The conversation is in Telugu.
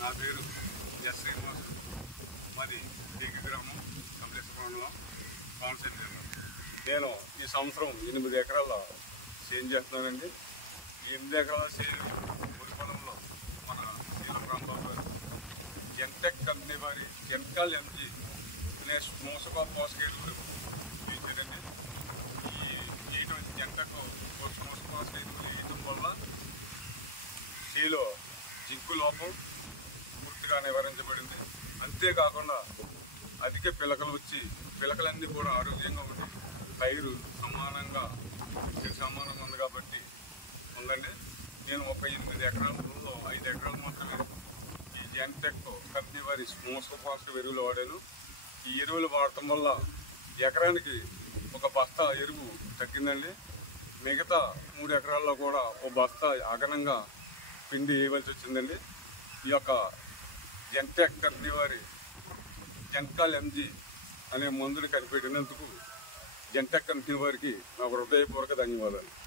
నా పేరు ఎస్ శ్రీనివాస్. మాది దిగి గ్రామం కంప్లేశ్వరంలో కోనసీమ జిల్లా. నేను ఈ సంవత్సరం 8 ఎకరాల సేమ్ చేస్తున్నానండి. ఈ 8 ఎకరాల సేమ్ ముడి పొలంలో మన శీలం రాంబాబు గారు జెంటెక్ కంపెనీ వారి జెంటకాల్ ఎంజీ అనే మోసక పోషక ఎరువులు ఇచ్చారండి. ఈ జెంటక్ మోసక పోషక ఎరువులు వేయటం వల్ల సీలో జింకు లోపం పూర్తిగా నివారించబడింది. అంతేకాకుండా అధిక పిలకలు వచ్చి పిలకలన్నీ కూడా ఆరోగ్యంగా ఉంది. పైరు సమానంగా ఉంది కాబట్టి ఉందండి. నేను 38 ఎకరాలలో 5 ఎకరాలు మాత్రమే ఈ జెంటెక్ కంపెనీ వారి మోసక పోషక ఎరువులు వాడాను. ఈ ఎరువులు వాడటం వల్ల ఎకరానికి ఒక బస్తా ఎరువు తగ్గిందండి. మిగతా 3 ఎకరాల్లో కూడా ఒక బస్తా అదనంగా పిండి వేయవలసి వచ్చిందండి. ఈ యొక్క జెంటెక్ కంపెనీ వారి జెంటకాల్ ఎంజీ అనే మందులు కనిపెట్టినందుకు జెంటెక్ కంపెనీ వారికి నా హృదయపూర్వక ధన్యవాదాలు.